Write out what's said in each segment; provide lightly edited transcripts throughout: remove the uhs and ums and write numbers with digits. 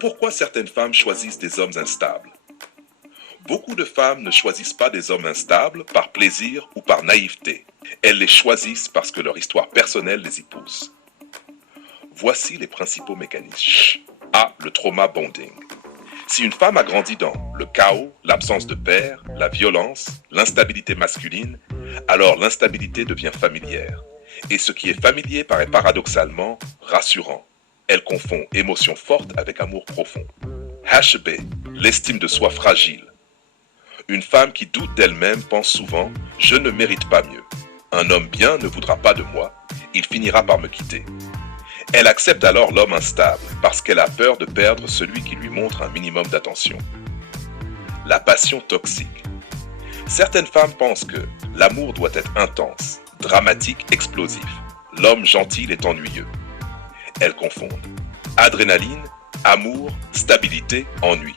Pourquoi certaines femmes choisissent des hommes instables? Beaucoup de femmes ne choisissent pas des hommes instables par plaisir ou par naïveté. Elles les choisissent parce que leur histoire personnelle les y pousse. Voici les principaux mécanismes. A. Le trauma bonding. Si une femme a grandi dans le chaos, l'absence de père, la violence, l'instabilité masculine, alors l'instabilité devient familière. Et ce qui est familier paraît paradoxalement rassurant. Elle confond émotion forte avec amour profond. HB. L'estime de soi fragile. Une femme qui doute d'elle-même pense souvent « je ne mérite pas mieux ». Un homme bien ne voudra pas de moi, il finira par me quitter. Elle accepte alors l'homme instable parce qu'elle a peur de perdre celui qui lui montre un minimum d'attention. La passion toxique. Certaines femmes pensent que l'amour doit être intense, dramatique, explosif. L'homme gentil est ennuyeux. Elles confondent adrénaline, amour, stabilité, ennui.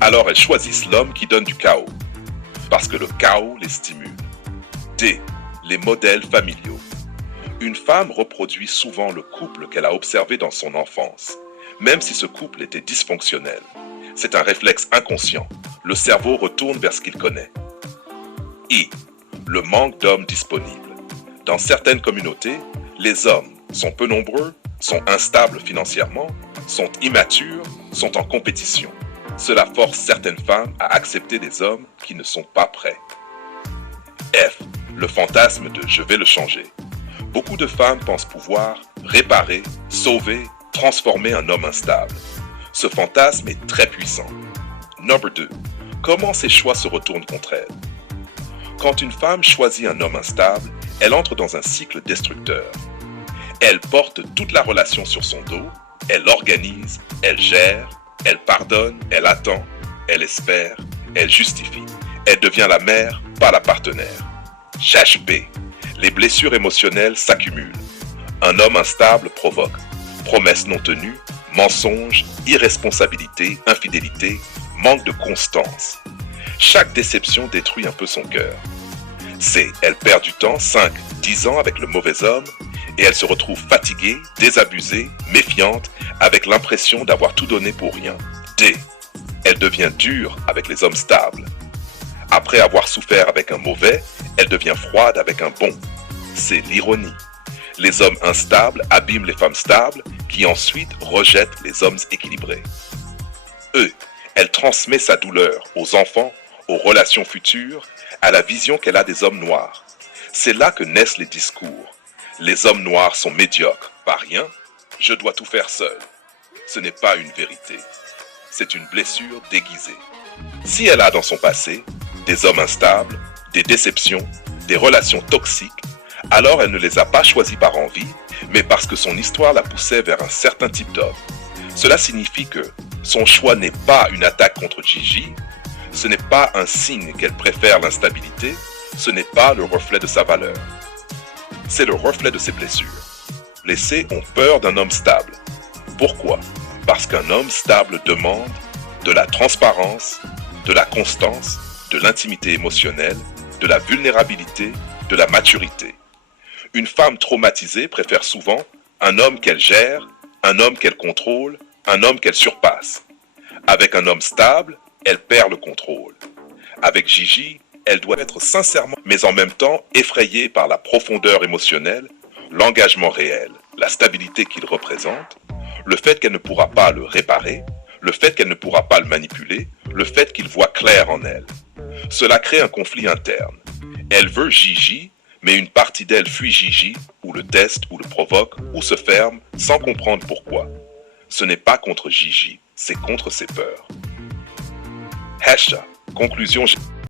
Alors elles choisissent l'homme qui donne du chaos, parce que le chaos les stimule. D. Les modèles familiaux. Une femme reproduit souvent le couple qu'elle a observé dans son enfance, même si ce couple était dysfonctionnel. C'est un réflexe inconscient. Le cerveau retourne vers ce qu'il connaît. I. Le manque d'hommes disponibles. Dans certaines communautés, les hommes sont peu nombreux, sont instables financièrement, sont immatures, sont en compétition. Cela force certaines femmes à accepter des hommes qui ne sont pas prêts. F. Le fantasme de « je vais le changer ». Beaucoup de femmes pensent pouvoir réparer, sauver, transformer un homme instable. Ce fantasme est très puissant. Number 2. Comment ces choix se retournent contre elle? Quand une femme choisit un homme instable, elle entre dans un cycle destructeur. Elle porte toute la relation sur son dos, elle organise, elle gère, elle pardonne, elle attend, elle espère, elle justifie. Elle devient la mère, pas la partenaire. HB. Les blessures émotionnelles s'accumulent. Un homme instable provoque promesses non tenues, mensonges, irresponsabilité, infidélité, manque de constance. Chaque déception détruit un peu son cœur. C. Elle perd du temps, 5, 10 ans avec le mauvais homme, et elle se retrouve fatiguée, désabusée, méfiante, avec l'impression d'avoir tout donné pour rien. D. Elle devient dure avec les hommes stables. Après avoir souffert avec un mauvais, elle devient froide avec un bon. C'est l'ironie. Les hommes instables abîment les femmes stables qui ensuite rejettent les hommes équilibrés. E. Elle transmet sa douleur aux enfants, aux relations futures, à la vision qu'elle a des hommes noirs. C'est là que naissent les discours. Les hommes noirs sont médiocres, pas rien, je dois tout faire seul. Ce n'est pas une vérité. C'est une blessure déguisée. Si elle a dans son passé des hommes instables, des déceptions, des relations toxiques, alors elle ne les a pas choisis par envie, mais parce que son histoire la poussait vers un certain type d'homme. Cela signifie que son choix n'est pas une attaque contre Gigi, ce n'est pas un signe qu'elle préfère l'instabilité, ce n'est pas le reflet de sa valeur. C'est le reflet de ses blessures. Les C ont peur d'un homme stable. Pourquoi? Parce qu'un homme stable demande de la transparence, de la constance, de l'intimité émotionnelle, de la vulnérabilité, de la maturité. Une femme traumatisée préfère souvent un homme qu'elle gère, un homme qu'elle contrôle, un homme qu'elle surpasse. Avec un homme stable, elle perd le contrôle. Avec Gigi, elle doit être sincèrement, mais en même temps effrayée par la profondeur émotionnelle, l'engagement réel, la stabilité qu'il représente, le fait qu'elle ne pourra pas le réparer, le fait qu'elle ne pourra pas le manipuler, le fait qu'il voit clair en elle. Cela crée un conflit interne. Elle veut Gigi, mais une partie d'elle fuit Gigi, ou le teste, ou le provoque, ou se ferme, sans comprendre pourquoi. Ce n'est pas contre Gigi, c'est contre ses peurs. Hashtag. Conclusion.